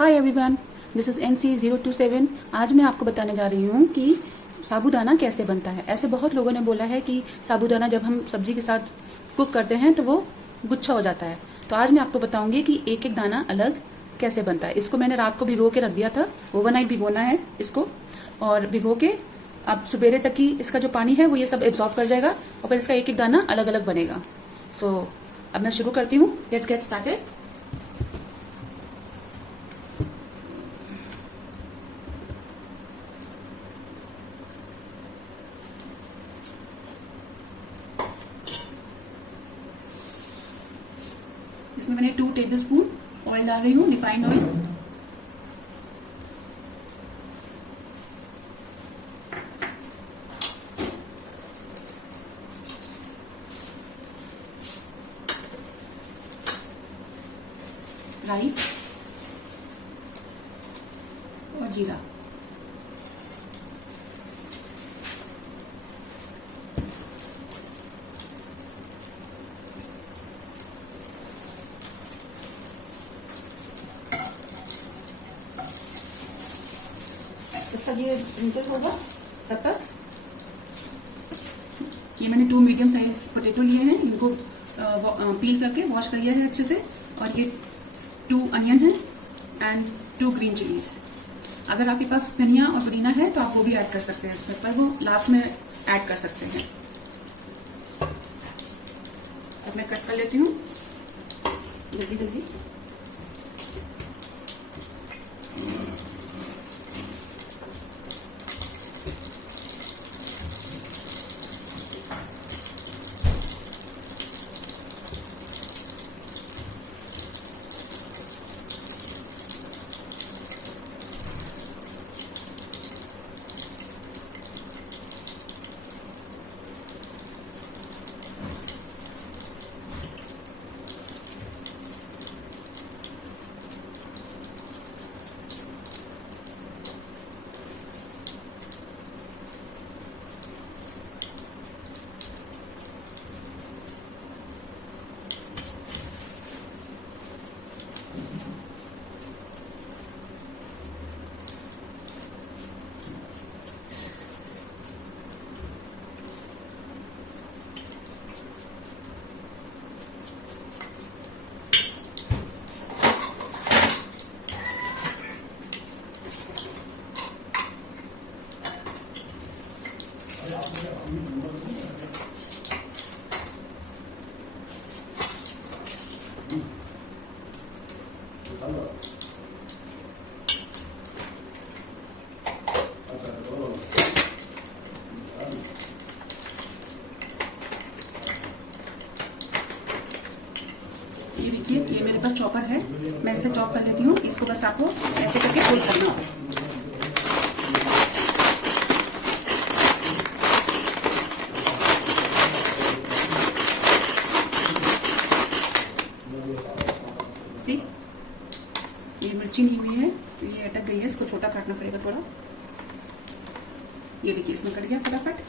Hi everyone, this is NC027। आज मैं आपको बताने जा रही हूँ कि साबूदाना कैसे बनता है। ऐसे बहुत लोगों ने बोला है कि साबूदाना जब हम सब्जी के साथ कुक करते हैं तो वो गुच्छा हो जाता है। तो आज मैं आपको बताऊंगी कि एक एक दाना अलग कैसे बनता है। इसको मैंने रात को भिगो के रख दिया था, ओवरनाइट भिगोना है इसको, और भिगो के अब सुबेरे तक ही इसका जो पानी है वो ये सब एब्जॉर्ब कर जाएगा और फिर इसका एक एक दाना अलग अलग बनेगा। सो अब मैं शुरू करती हूँ। Let's get started. इसमें मैंने 2 टेबलस्पून ऑयल डाल रही हूँ, रिफाइंड ऑयल। राई और जीरा। जब तक ये स्प्रिंकल होगा तब तक ये मैंने 2 मीडियम साइज पोटैटो लिए हैं, इनको पील करके वॉश कर लिया है अच्छे से। और ये 2 अनियन है एंड 2 ग्रीन चिलीज। अगर आपके पास धनिया और पुदीना है तो आप वो भी ऐड कर सकते हैं इसमें, पर वो लास्ट में ऐड कर सकते हैं। अब मैं कट कर लेती हूँ जल्दी जल्दी। ये देखिए, ये मेरे पास चॉपर है, मैं इसे चॉप कर लेती हूँ। इसको बस आपको ऐसे करके फोल्ड करना होगा। सी, ये मिर्ची नहीं हुई है तो ये अटक गई है, इसको छोटा काटना पड़ेगा थोड़ा। ये देखिए, इसमें कट गया फटाफट।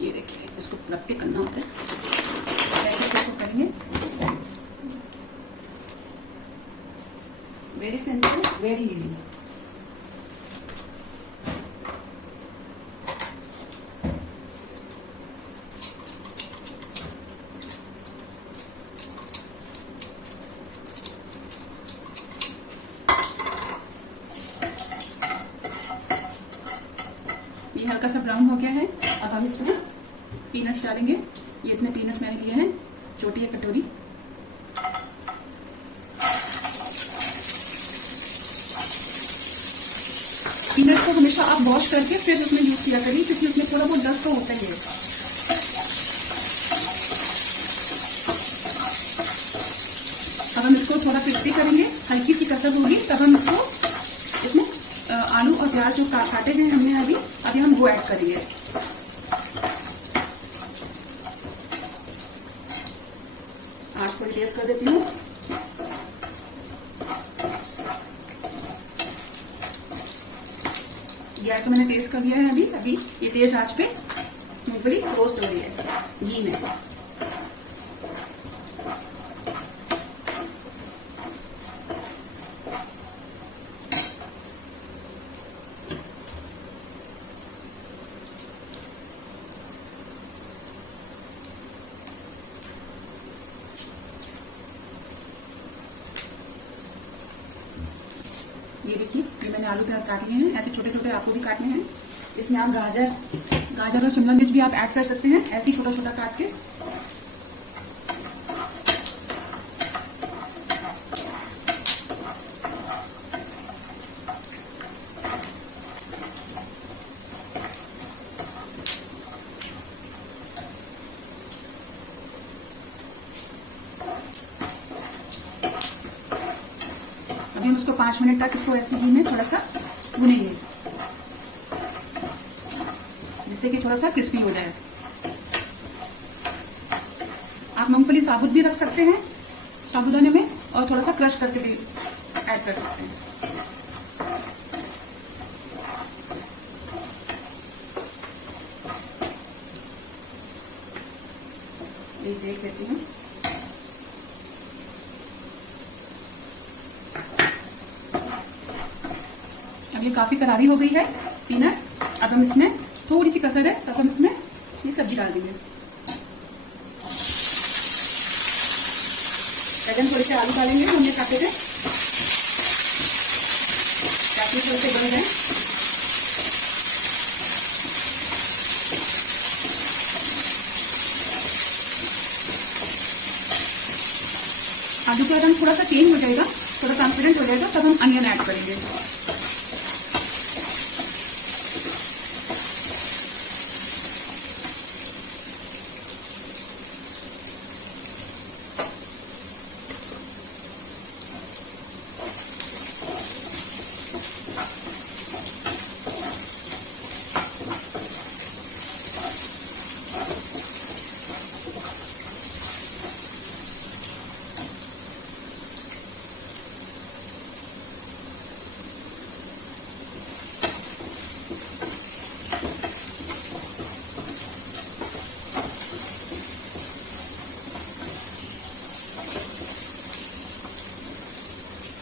ये देखिए, इसको रख के करना होता है, ऐसे इसको करेंगे। Very simple, very easy. ये हल्का सा ब्राउन हो गया है। अब हम इसमें पीनट्स डालेंगे। ये इतने पीनट्स मैंने लिए हैं, छोटी एक कटोरी। को हमेशा आप वॉश करके फिर उसमें यूज किया करिए, क्योंकि उसमें थोड़ा बहुत डस्ट तो होता ही है। अब हम इसको थोड़ा क्रिस्पी करेंगे, हल्की सी कसर होगी, तब हम इसको इसमें आलू और प्याज जो काटे हैं हमने अभी हम वो ऐड करेंगे। आँच को तेज कर देती हूँ। गैस को मैंने तेज कर दिया है। अभी ये तेज आंच पे मूंगफली रोस्ट हो रही है घी में। ये देखिए, ये मैंने आलू प्याज काट लिए हैं, ऐसे छोटे छोटे आपको भी काटने हैं। इसमें आप गाजर और शिमला मिर्च भी आप ऐड कर सकते हैं, ऐसे ही छोटा छोटा काट के। अभी हम उसको 5 मिनट तक इसको ऐसे घी में थोड़ा सा भूनेंगे, जिससे कि थोड़ा सा क्रिस्पी हो जाए। आप मूंगफली साबुत भी रख सकते हैं साबुदाने में, और थोड़ा सा क्रश करके भी ऐड कर सकते हैं। ये देख लेती हूँ। अब ये काफी करारी हो गई है पीनट। अब हम इसमें थोड़ी सी कसर है, तब हम इसमें ये सब्जी डाल देंगे। बैगन थोड़े से आलू डालेंगे, हमने काटे थे, ताकि थोड़े से गल जाए। आलू का रंग थोड़ा सा चेंज हो जाएगा, थोड़ा ट्रांसपेरेंट हो जाएगा, तब हम अनियन ऐड करेंगे।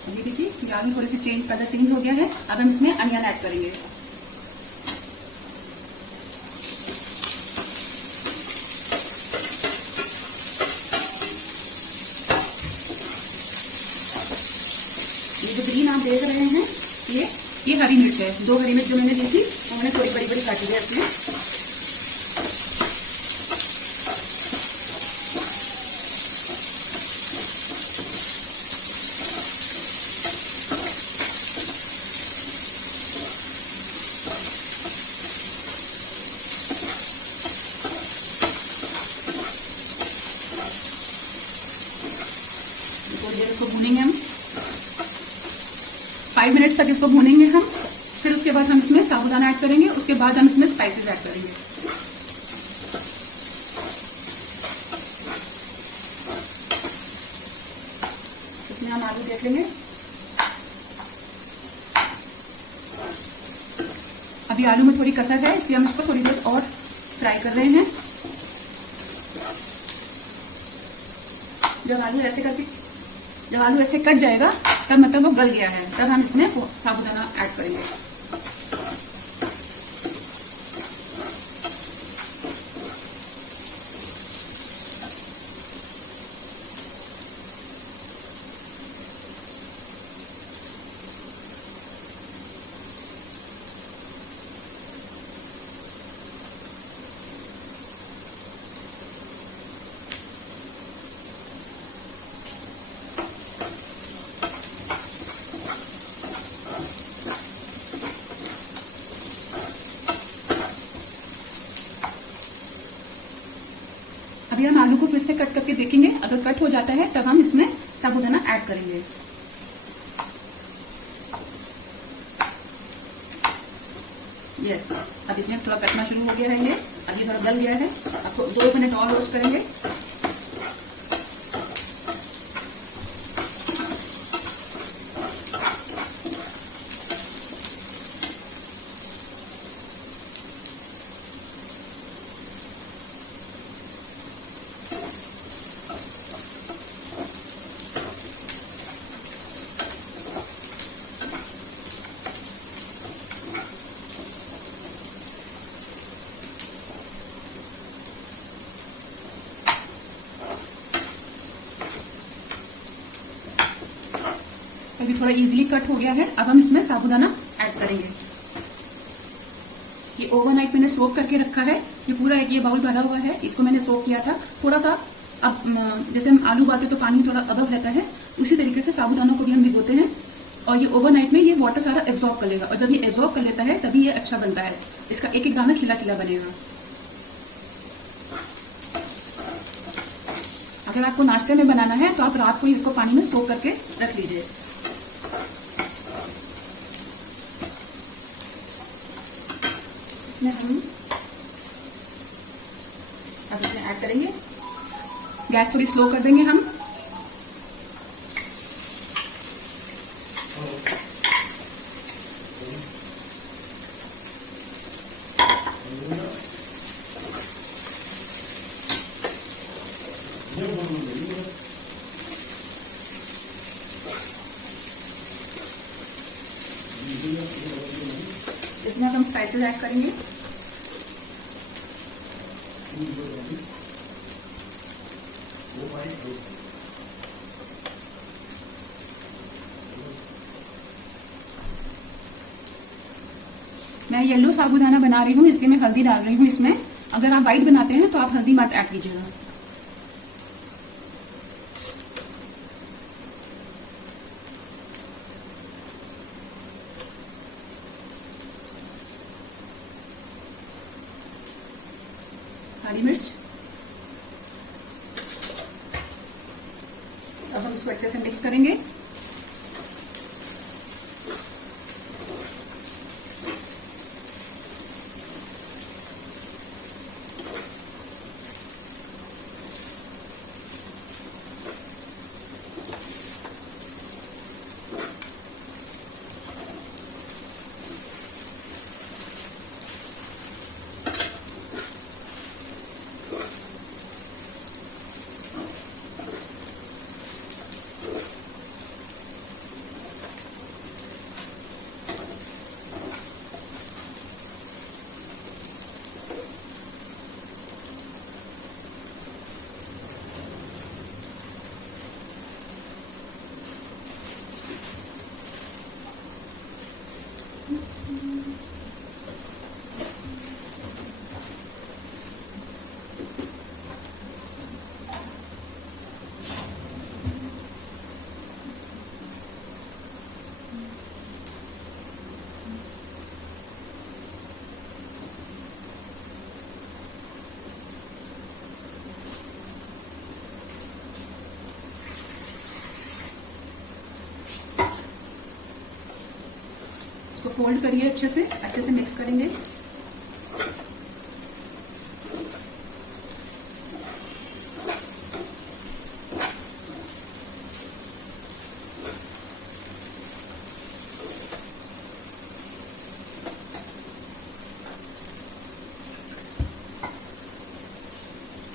अभी देखिए, ये आलू थोड़े से कलर चेंज हो गया है। अब हम इसमें अनियन ऐड करेंगे। ये जो ग्रीन आप देख रहे हैं, ये हरी मिर्च है। 2 हरी मिर्च जो मैंने ली थी, वो मैंने थोड़ी बड़ी बड़ी काटी है इसमें। थोड़ी देर इसको भूनेंगे हम, 5 मिनट तक इसको भूनेंगे हम। फिर उसके बाद हम इसमें साबुदाना ऐड करेंगे, उसके बाद हम इसमें स्पाइसेस ऐड करेंगे। इसमें हम आलू देख लेंगे। अभी आलू में थोड़ी कसर है, इसलिए हम इसको थोड़ी देर और फ्राई कर रहे हैं। जब आलू ऐसे कट जाएगा, तब मतलब वो गल गया है, तब हम इसमें साबुदाना ऐड करेंगे। से कट करके देखेंगे, अगर कट हो जाता है तब हम इसमें साबूदाना ऐड करेंगे। यस, अब इसमें थोड़ा कटना शुरू हो गया है, ये अब ये थोड़ा गल गया है। आपको 2 मिनट और रोस्ट करेंगे। अभी थोड़ा इजीली कट हो गया है। अब हम इसमें साबूदाना ऐड करेंगे। ये ओवरनाइट मैंने सोक करके रखा है। ये पूरा एक ये बाउल भरा हुआ है, इसको मैंने सोक किया था थोड़ा सा। अब जैसे हम आलू उबालते तो पानी थोड़ा अदब रहता है, उसी तरीके से साबूदानों को भी हम भिगोते हैं और ये ओवरनाइट में ये वाटर सारा एब्जॉर्ब कर लेगा और जब ये एब्जॉर्ब कर लेता है तभी ये अच्छा बनता है। इसका एक एक दाना खिला खिला बनेगा। अगर आपको नाश्ते में बनाना है तो आप रात को ही इसको पानी में सोक करके रख लीजिए। इसमें हम अब इसमें ऐड करेंगे। गैस थोड़ी स्लो कर देंगे हम। इसमें हम स्पाइसेस ऐड करेंगे। मैं येलो साबूदाना बना रही हूँ इसलिए मैं हल्दी डाल रही हूँ इसमें। अगर आप व्हाइट बनाते हैं तो आप हल्दी मत ऐड कीजिएगा। हरी मिर्च। अब हम इसको अच्छे से मिक्स करेंगे। इसको फोल्ड करिए, अच्छे से मिक्स करेंगे।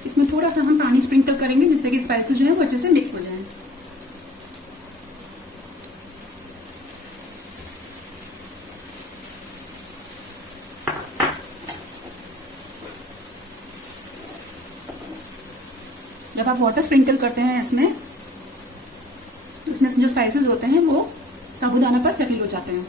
इसमें थोड़ा सा हम पानी स्प्रिंकल करेंगे जिससे कि स्पाइसेस जो है वो अच्छे से मिक्स हो जाए। जब आप वाटर स्प्रिंकल करते हैं इसमें तो इसमें जो स्पाइसेस होते हैं वो साबूदाना पर सेटल हो जाते हैं।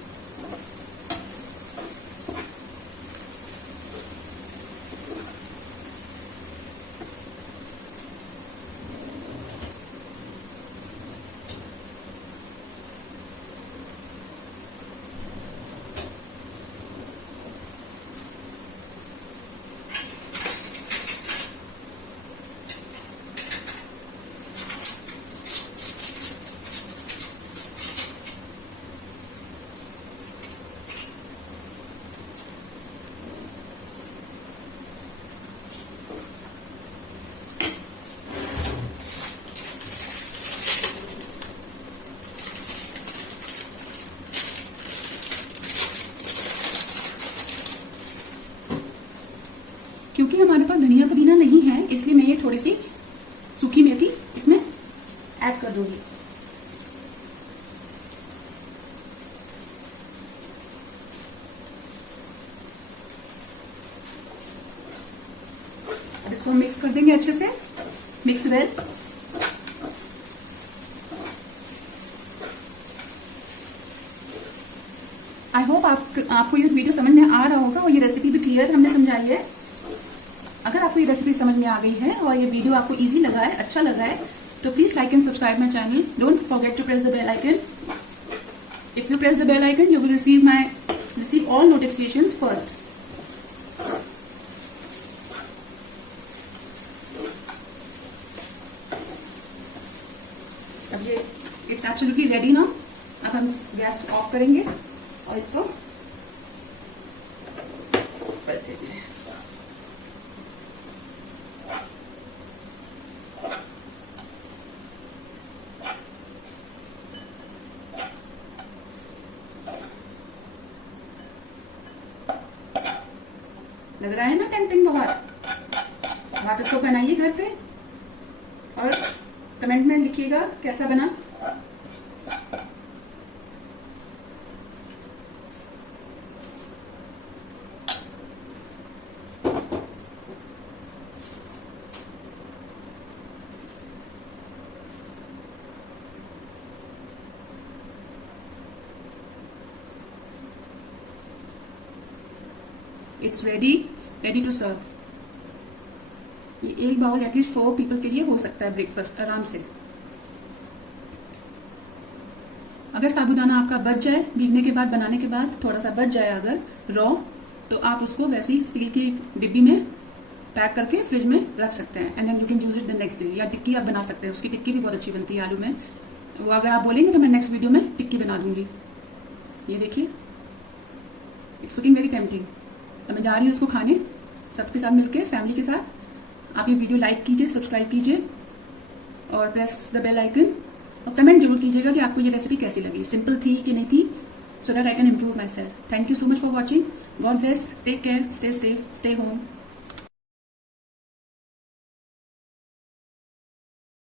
ऐड कर दूंगी। अब इसको हम मिक्स कर देंगे अच्छे से। Mix well. आई होप आपको ये वीडियो समझ में आ रहा होगा और ये रेसिपी भी क्लियर हमने समझाई है। अगर आपको ये रेसिपी समझ में आ गई है और ये वीडियो आपको इजी लगा है, अच्छा लगा है, तो please like and subscribe my channel. Don't forget to press the bell icon. If you press the bell icon, you will receive all notifications first. अब ये इट्स एब्सोल्युटली रेडी ना। अब हम गैस ऑफ करेंगे और इसको पलटे देंगे। लग रहा है ना टेम्पटिंग बहुत। आप इसको बनाइए घर पे और कमेंट में लिखिएगा कैसा बना। It's ready to serve. ये एक बाउल एटलीस्ट 4 पीपल के लिए हो सकता है ब्रेकफास्ट आराम से। अगर साबूदाना आपका बच जाए, भीगने के बाद, बनाने के बाद थोड़ा सा बच जाए अगर रॉ, तो आप उसको वैसे ही स्टील की डिब्बी में पैक करके फ्रिज में रख सकते हैं and then you can use it the next day. या टिक्की आप बना सकते हैं, उसकी टिक्की भी बहुत अच्छी बनती है आलू में। तो अगर आप बोलेंगे तो मैं नेक्स्ट वीडियो में टिक्की बना दूंगी। ये देखिए, इट्स लुकिंग वेरी टेम्पटिंग। अब मैं जा रही हूँ इसको खाने सबके साथ मिलके, फैमिली के साथ। आप ये वीडियो लाइक कीजिए, सब्सक्राइब कीजिए और प्रेस द बेल आइकन और कमेंट जरूर कीजिएगा कि आपको ये रेसिपी कैसी लगी, सिंपल थी कि नहीं थी, so that I can improve myself. Thank you so much for watching. God bless, take care, stay safe, stay home.